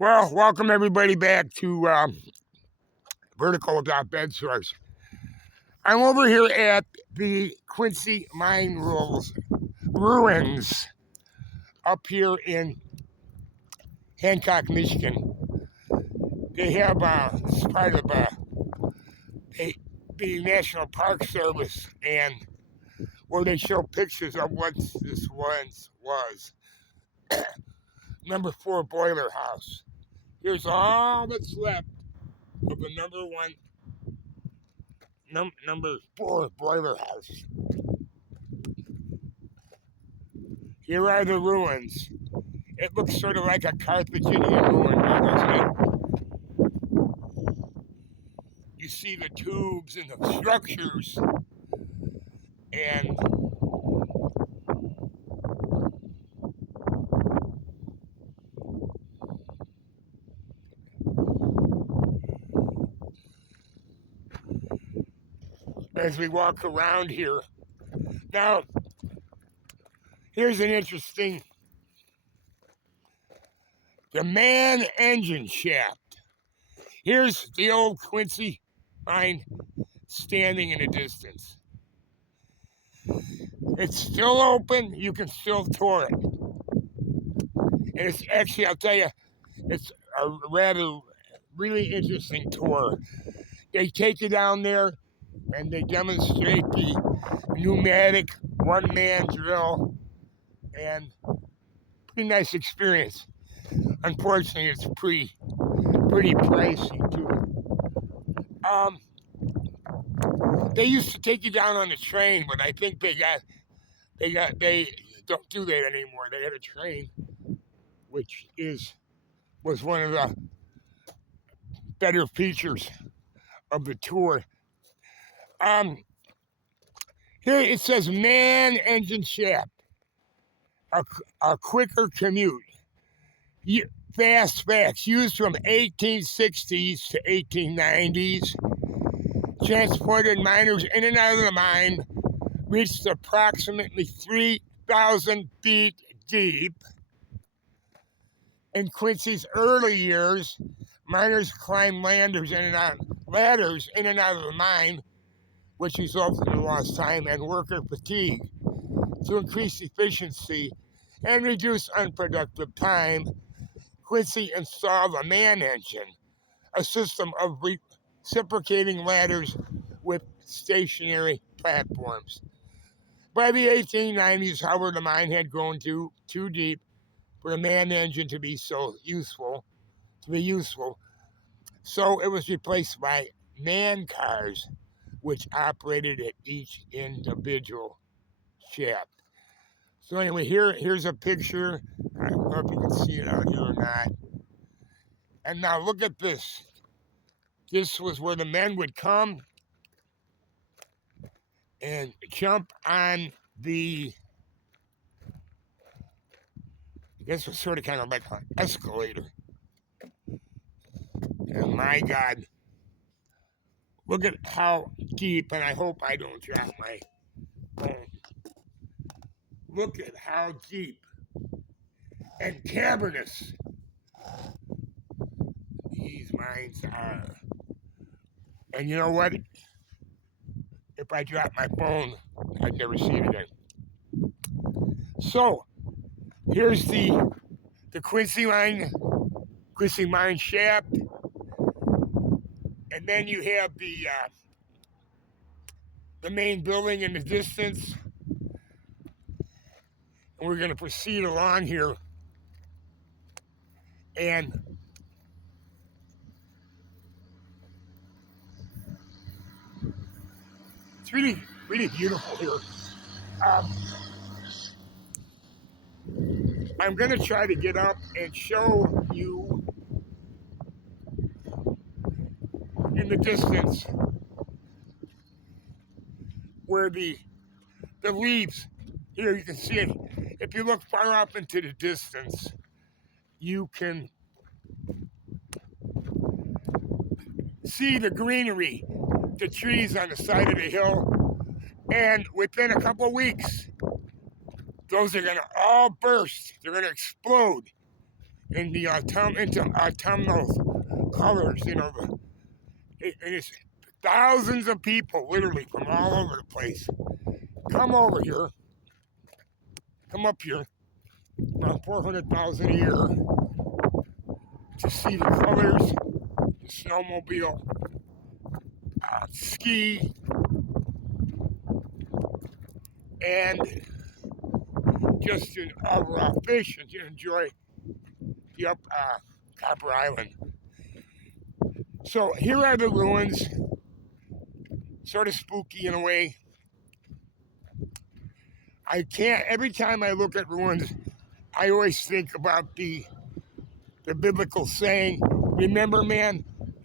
Well, welcome everybody back to Vertical.bedsores. I'm over here at the Quincy Mine Ruins up here in Hancock, Michigan. They have it's part of the National Park Service, and where they show pictures of what this once was. Number 4 boiler house. Here's all that's left of the number 4 boiler house. Here are the ruins. It looks sort of like a Carthaginian ruin, doesn't it? You see the tubes and the structures, and as we walk around here. Now, here's an interesting, the man engine shaft. Here's the old Quincy mine standing in the distance. It's still open, you can still tour it. And it's actually, I'll tell you, it's a really interesting tour. They take you down there and they demonstrate the pneumatic one-man drill, and pretty nice experience. Unfortunately, it's pretty pricey too. They used to take you down on the train, but I think they don't do that anymore. They had a train, which was one of the better features of the tour. Here it says man engine shaft, a quicker commute. Fast facts used from 1860s to 1890s. Transported miners in and out of the mine, reached approximately 3,000 feet deep. In Quincy's early years, miners climbed ladders in and out of the mine, which resulted in lost time and worker fatigue. To increase efficiency and reduce unproductive time, Quincy installed a man engine, a system of reciprocating ladders with stationary platforms. By the 1890s, however, the mine had grown too deep for a man engine to be useful. So it was replaced by man cars, which operated at each individual shaft. So anyway, here's a picture. I don't know if you can see it out here or not. And now look at this. This was where the men would come and jump on the, I guess it was sort of kind of like an escalator. And my God, look at how deep, and I hope I don't drop my phone. Look at how deep and cavernous these mines are. And you know what? If I drop my phone, I'd never see it again. So, here's the Quincy mine shaft. And then you have the main building in the distance. And we're going to proceed along here. And it's really beautiful here. I'm going to try to get up and show you in the distance where the leaves, here you can see it. If you look far up into the distance, you can see the greenery, the trees on the side of the hill, and within a couple of weeks, those are going to all burst. They're going to explode in the autumnal colors, and it's thousands of people literally from all over the place come over here, come up here, around 400,000 a year to see the colors, the snowmobile, ski, and just an overall fish and to enjoy the Copper Island. So here are the ruins, sort of spooky in a way. Every time I look at ruins, I always think about the biblical saying, remember, man,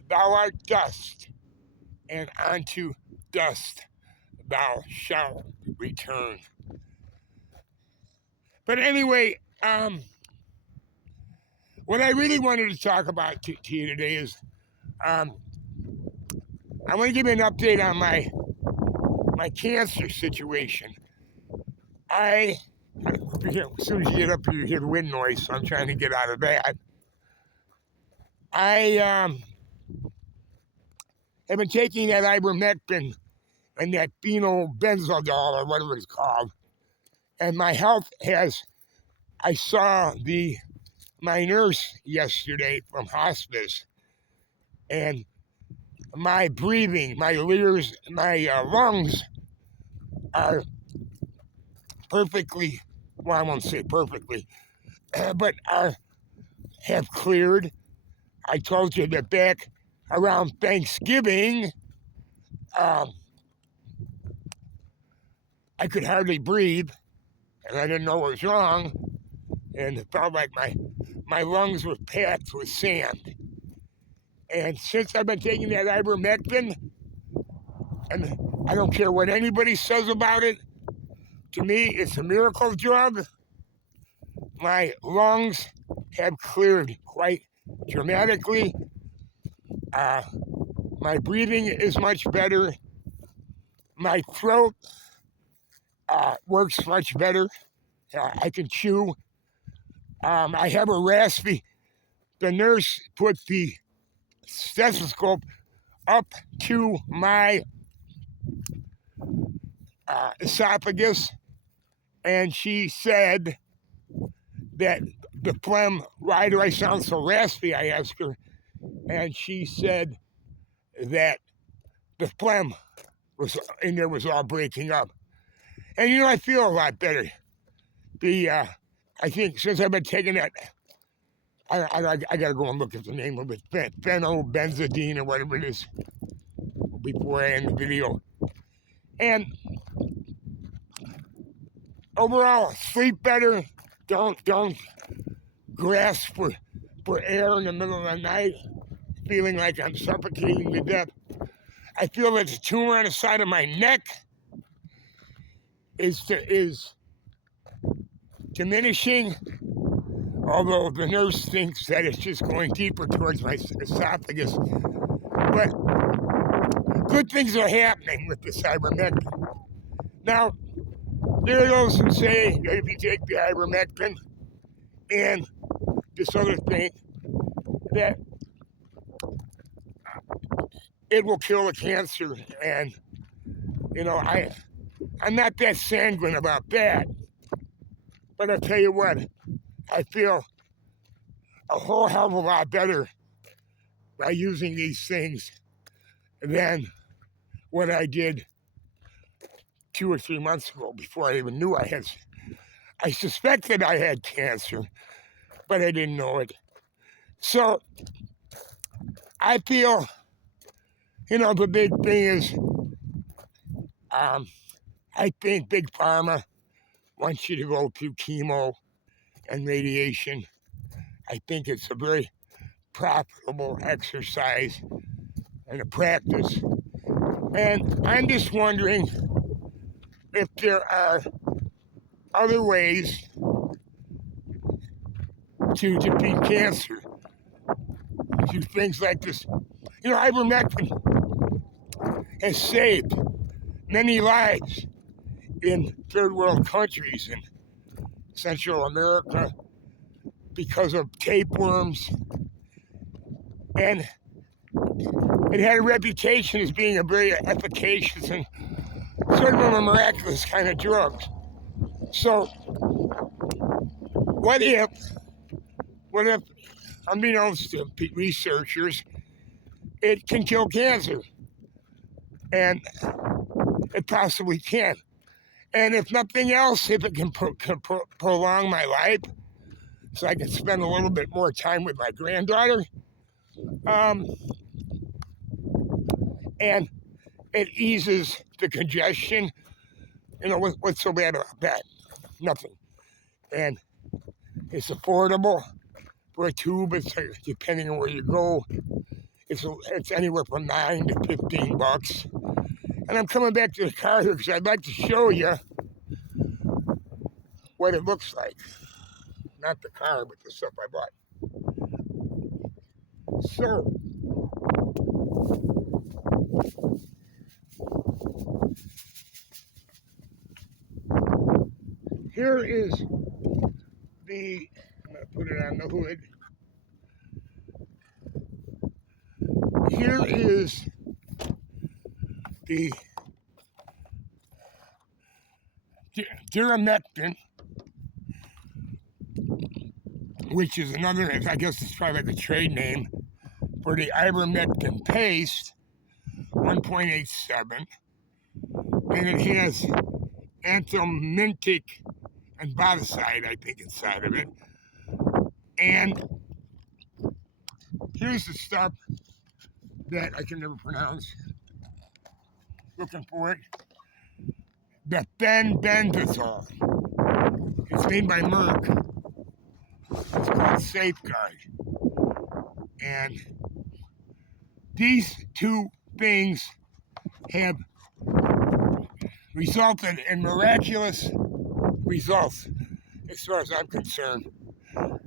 thou art dust, and unto dust thou shalt return. But anyway, what I really wanted to talk about to you today is I want to give you an update on my cancer situation. As soon as you get up here, you hear the wind noise, so I'm trying to get out of that. I have been taking that ivermectin and that benzodol or whatever it's called, and my health I saw my nurse yesterday from hospice, and my breathing, my lungs are perfectly, well, I won't say perfectly, but have cleared. I told you that back around Thanksgiving, I could hardly breathe, and I didn't know what was wrong, and it felt like my lungs were packed with sand. And since I've been taking that ivermectin, and I don't care what anybody says about it, to me, it's a miracle drug. My lungs have cleared quite dramatically. My breathing is much better. My throat works much better. I can chew. I have a raspy. The nurse put the stethoscope up to my esophagus, and she said that the phlegm, why do I sound so raspy? I asked her, and she said that the phlegm was in there was all breaking up. And I feel a lot better. I think since I've been taking that, I got to go and look at the name of it, phenylbenzidine or whatever it is, before I end the video. And overall, sleep better. Don't grasp for air in the middle of the night, feeling like I'm suffocating to death. I feel that the tumor on the side of my neck is diminishing, although the nurse thinks that it's just going deeper towards my esophagus. But good things are happening with the ivermectin. Now, there are those who say that if you take the ivermectin and this other thing, that it will kill the cancer. And, I'm not that sanguine about that. But I'll tell you what, I feel a whole hell of a lot better by using these things than what I did 2 or 3 months ago before I even knew I suspected I had cancer, but I didn't know it. So I feel, the big thing is, I think Big Pharma wants you to go through chemo and radiation. I think it's a very profitable exercise and a practice. And I'm just wondering if there are other ways to defeat cancer. Do things like this. Ivermectin has saved many lives in third world countries in Central America, because of tapeworms. And it had a reputation as being a very efficacious and sort of a miraculous kind of drug. So, what if, unbeknownst to researchers, it can kill cancer? And it possibly can. And if nothing else, if it can prolong my life, so I can spend a little bit more time with my granddaughter, and it eases the congestion. What's so bad about that? Nothing. And it's affordable for a tube. It's depending on where you go. It's anywhere from $9 to $15. And I'm coming back to the car here because I'd like to show you what it looks like. Not the car, but the stuff I bought. So, here is I'm going to put it on the hood. Here is the ivermectin, which is another, I guess it's probably like a trade name for the ivermectin paste, 1.87, and it has anthelmintic and boticide, I think, inside of it. And here's the stuff that I can never pronounce. Looking for it. The bedsores. It's made by Merck. It's called Safeguard. And these two things have resulted in miraculous results, as far as I'm concerned,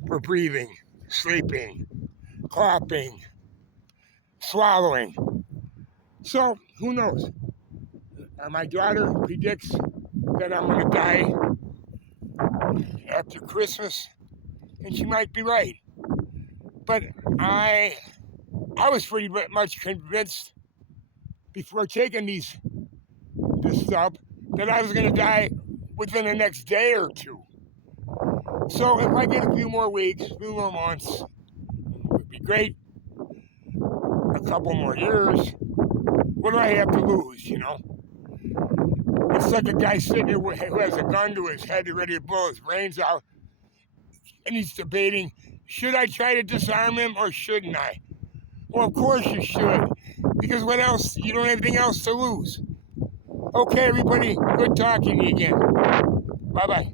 for breathing, sleeping, coughing, swallowing. So, who knows? My daughter predicts that I'm going to die after Christmas, and she might be right. But I was pretty much convinced before taking this stuff that I was going to die within the next day or two. So if I get a few more weeks, a few more months, it would be great. A couple more years. What do I have to lose, It's like a guy sitting here who has a gun to his head ready to blow his brains out, and he's debating, should I try to disarm him or shouldn't I? Well, of course you should, because what else? You don't have anything else to lose. Okay, everybody, good talking to you again. Bye-bye.